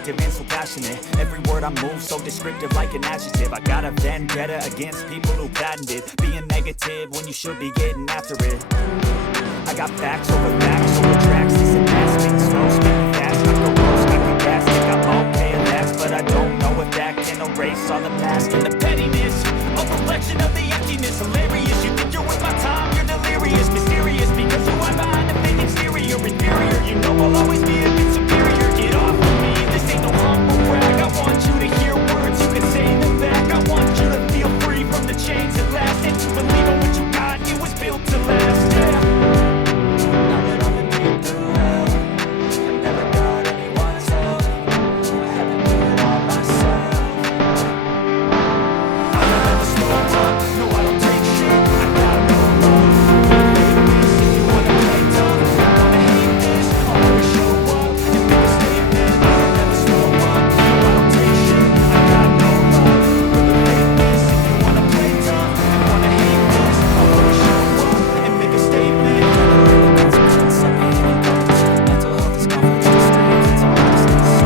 instinctive and so passionate. Every word I move so descriptive like an adjective. I got a vendetta against people who patented being negative when you should be getting after it. I got facts over tracks, this and that. Speaking slow, speaking fast, I go close, I can gas. Think I'm okay at last, but I don't know if that can erase all the past. And the pettiness, a reflection of the emptiness. Hilarious, you think you're worth my time, you're delirious. Mysterious, because who I'm behind the fake exterior. Inferior, you know I'll always be a bit superior. Get off of me, this ain't no humble brag. I want you to hear words you can say in the back. I want you to feel free from the chains at last, and to believe in what you got, it was built to last, yeah. Now that I've been deep through hell, I never got anyone's help. I had to do it all myself. I don't ever slow up, no I don't take shit. I got no love for the fakeness. If you wanna play tough, you wanna hate this, I'll always show up and make a statement. I don't ever slow up, no I don't take shit. I got no love for the fakeness. If you wanna play tough and wanna hate this, I'll always show up and make a statement. Mental health is confidence, strength, it's honestness.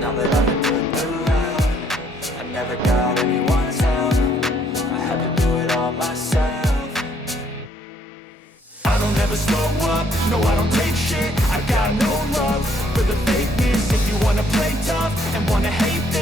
Now that I've been put through hell, I never got anyone's help. I had to do it all myself. I don't ever slow up, no I don't take shit. I got no love for the fakeness. If you wanna play tough and wanna hate this,